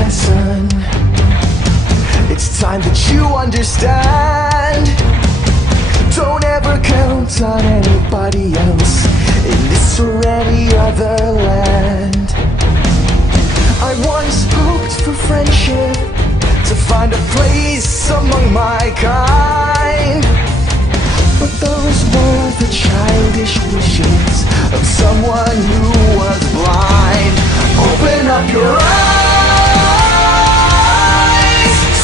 lesson. It's time that you understand. Don't ever count on anybody else in this or any other land. I once hoped for friendship, to find a place among my kind, but those were the childish wishes of someone who was blind. Open up your eyes,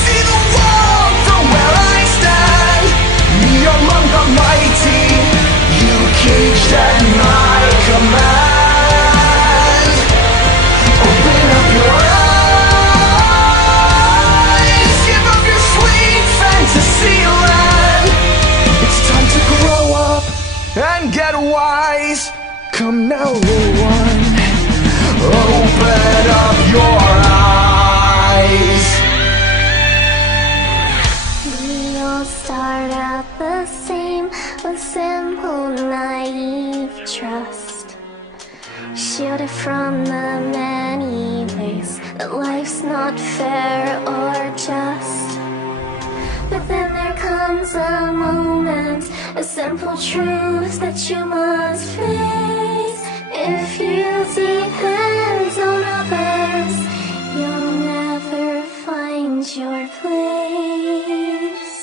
see the world from where I stand. Me among the mighty, you caged at my command. Open up your eyes, give up your sweet fantasy land. It's time to grow up and get wise. Come now, little one, open up your eyes. We all start out the same, with simple, naive trust, shielded from the many ways that life's not fair or just. But then there comes a moment, a simple truth that you must face. If you depend on others, you'll never find your place.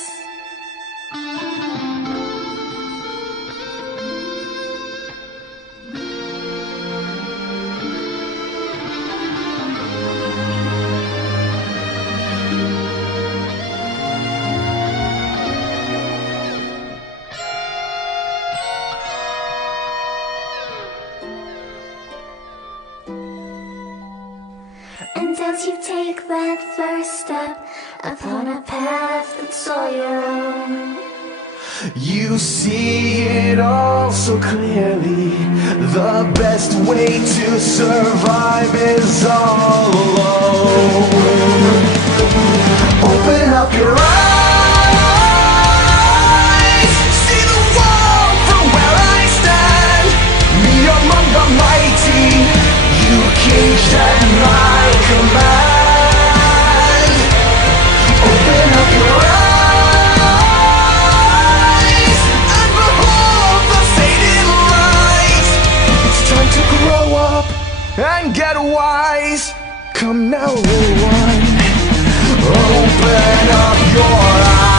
And as you take that first step upon a path that's all your own, you see it all so clearly. The best way to survive is all alone. Open up your eyes, see the world from where I stand. Me among the mighty, you caged at my command. Open up your eyes and behold the faded light. It's time to grow up and get wise. Come now, little one, open up your eyes.